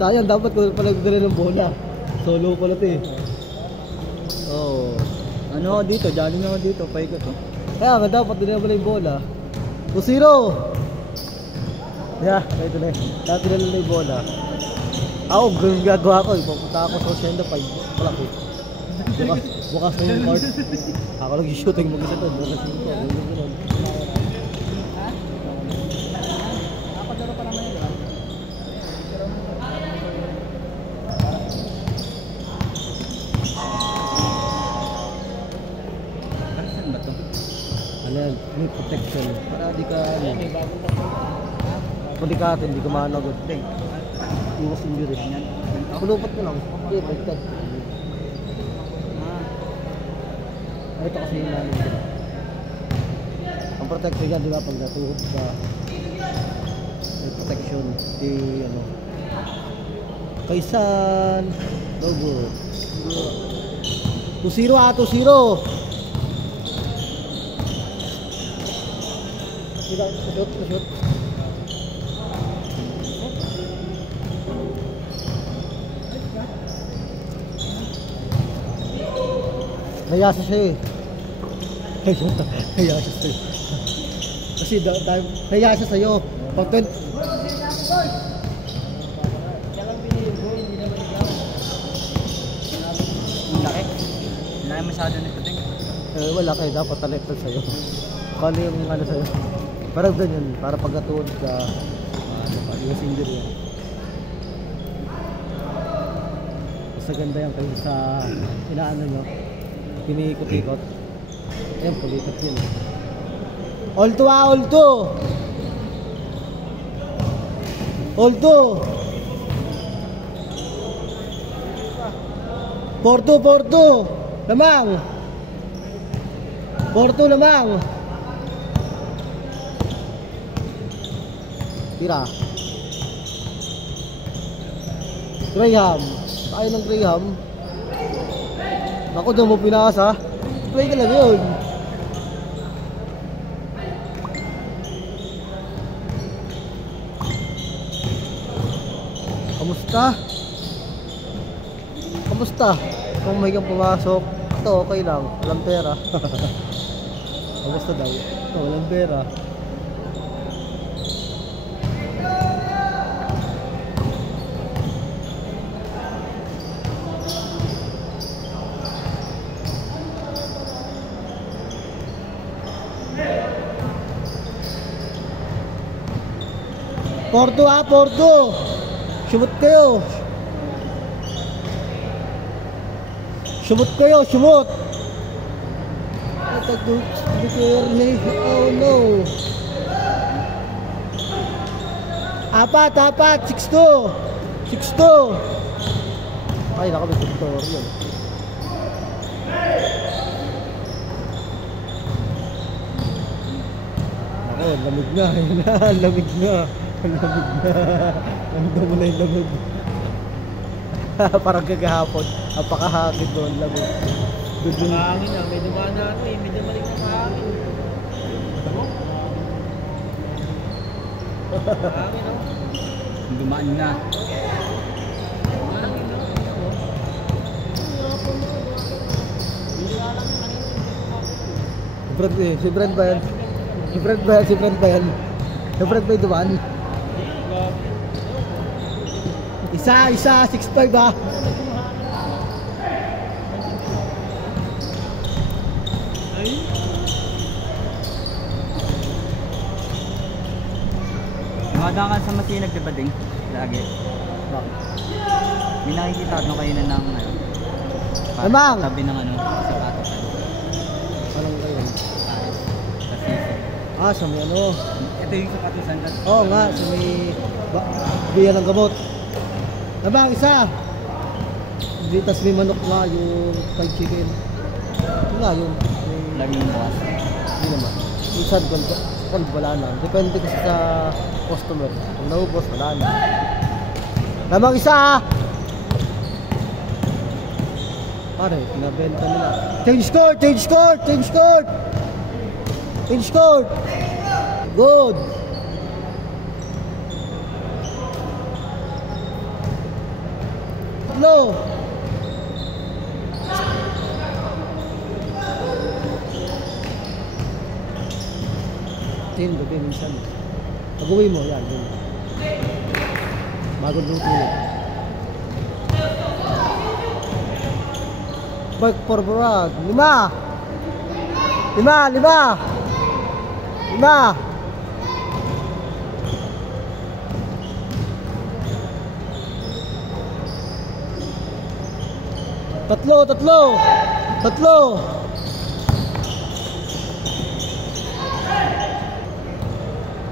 Sayang, dapat ko pala nagdala ng bola. Solo pala ito eh. Oo. Ano dito? Jolly na ako dito. Paikot oh. Kaya nga dapat dinala pala yung bola. 2-0! Yeah, ito na eh. Dapat dinala na yung bola. Ako, ganun gagawa ko. Ipapunta ako sa Oceano 5. Wala ko. Bukas na yung card. Ako nag-shooting mag-isa to. Bukas na yung card. Nakapagdaro pa naman yun. Saan ba ito? Ano yan? May protection. Para di ka palikatin, hindi ka managod. Iwas injury. Pulupat ko lang. Okay, baliktad. Ito kasi yung namin dito. Ang protection yan, di ba? Pag natuhod ka, may protection. Di, ano. Kaysan. Logo. 2-0 ah, 2-0. Shoot. Nayasa siya eh. Nayasa sa'yo. Kasi nayasa sa'yo. Pag 20... Laki. Laki masyado na ito. Wala kayo. Dapat talentad sa'yo. Kano yung ano sa'yo. Parang ganyan. Para pag natuod ka, iwas injury yan. Mas ganda yan kayo sa inaano nyo. Piniikot-ikot. Ayan, pulikat yun. All-2 ah, all-2! All-2! 4-2! Lamang! 4-2 lamang! Tira. Graham. Tayo ng Graham. Ako doon mo pinasa. Play ka lang yun. Kamusta? Kung may kang pumasok, ito okay lang. Walang pera. Kamusta daw? Ito, walang pera. Porto ah, Porto! Sumut kayo! Sumut! Oh no! Apat! 6-2! Ay, naka may tutorial. Ako, lamig na. Lamig na. Nandun mo na yung lamig. Parang kagahapon. Napakahangin doon, lamig. Hangin na, may dumaan na ako eh. May dumaling na hangin. Hangin ako. Dumaan na. Si Brent ba yan? Si Brent ba yan? Dumaan. Isa, 6-5 ah. Dumadaan ka sa Masinag, diba ding? Lagi. Bakit? May nakikita at kayo na ng ano. Amang! Tabi ng ano, sa katokan. Anong kayo? Kasi Sa may ano? ito yung sa katusan. Oo nga, sa may biya ng gamot. Amang, isa! Tas may manok nga, yung fried chicken. Ito nga, yung... Laging bukas. Hindi naman. Minsan, kung wala na. Depende kasi sa customer. Kung naubos, wala na. Lamang isa! Pare, pinabenta nila. Change court! Good! tatlo. Tin, gabi minsan. Pag-uwi mo, yan. Yun. Bagong luto yun. Mark Porborad. 5. 5. 5. Tatlo.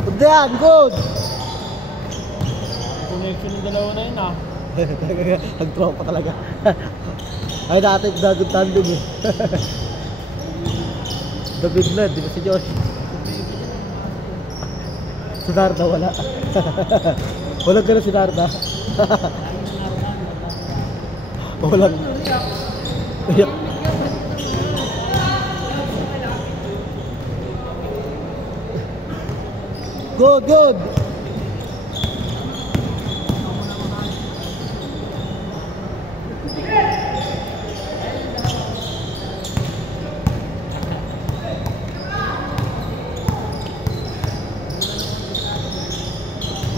Good yan, good. Connection ng dalawa na yun ah. Nag-tropa talaga. Ay dati dagot tandem eh. David Led, di ba si Josh? Si Narda wala. Walang ka na si Narda. Walang. Good.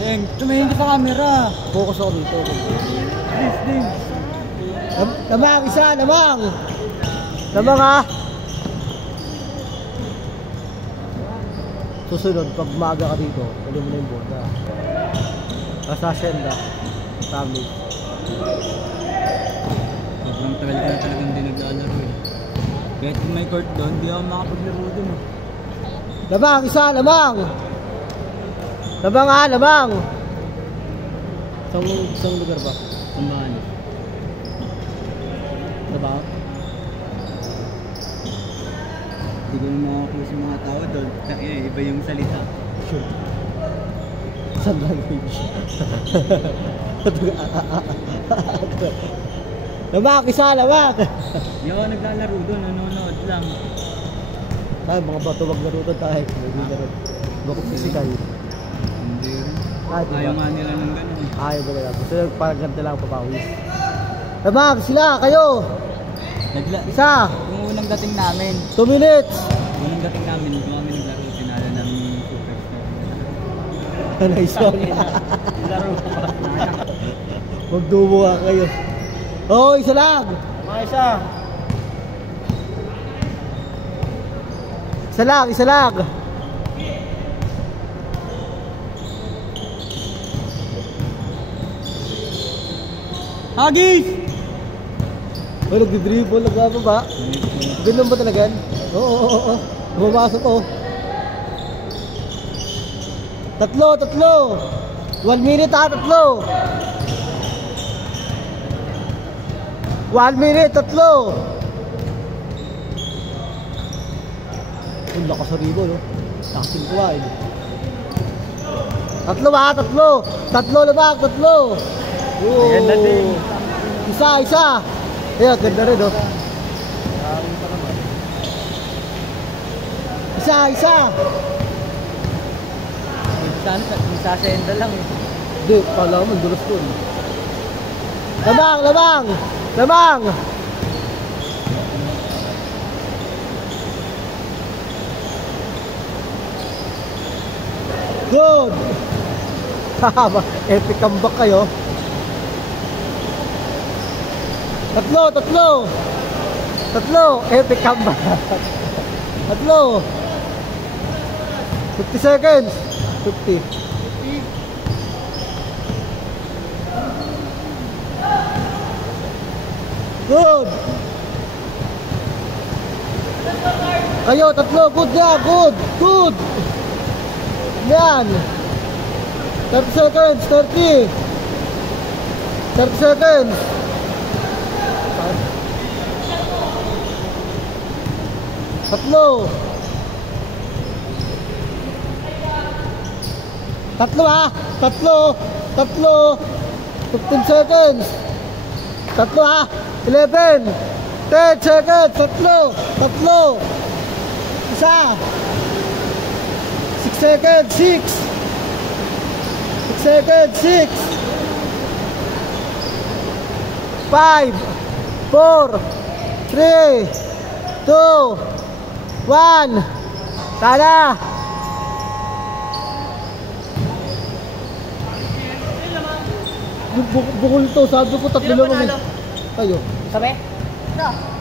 Deng, tumingin ka sa camera. Focus ako dito. Please, Deng. Lamang isa, lamang. Lamang ha. Susunod, pag maaga ka dito, pwede mo na yung bola. Nasa asyenda. Family. Sobrang tagal ka na talagang hindi naglalaro eh. Kahit kung may court doon, hindi ako makapaglaro doon eh. Lamang isa, lamang. Lamang ha, lamang. Isang lugar ba? Sambahan. Diba? Hindi ko na makakuha sa mga tao doon. Iba yung salita. Sure. Saan language? Lamang isa, lamang. Hindi ako naglalaro doon, nanonood lang. Tayo, mga bato wag laro doon tayo. Hindi laro. Bakit physical? Hindi rin. Diba? Ayaw nga nila ng gano'n eh. Ayaw ba nila? Gusto nila parang ganito lang papawis. Lamang sila, kayo. Isa. Yung unang dating namin. 2 minutes. Unang dating namin, hindi kami naglaro. Tinala namin yung superstar. Nice one. Laro ko pa. Magdumo ka kayo. Oo, isa lang. Mga isa. Isa lang. Hagis! Oh, nagdi-dribble, nagbababa. Ganun ba talaga? Oo. Bumabasok ko. Tatlo. 1 minute ha, tatlo. 1 minute, tatlo. Ang lakas sa ribo, no? Takin ko eh. Tatlo ba? Tatlo labag, tatlo. Ganda din. Isa. Ayan, ganda rin, oh. Isa. Sa senda lang eh. Hindi, pala mo, dulas ko. Lamang. Good. Epic comeback kayo. Tatlo. Epic comeback. Tatlo. 50 seconds. 50. Good. Kayo, tatlo. Good na. Good. Yan. 30 seconds. 30 seconds. Tatlo ha. Tatlo. 15 seconds. Tatlo ha. 11. 10 seconds. Tatlo. Isa. 6 seconds. 6 seconds. 6. 5, 4, 3, 2, 1. Tara! Bukol to, sabi ko 3 lang. Kayo. Sabi? Ito.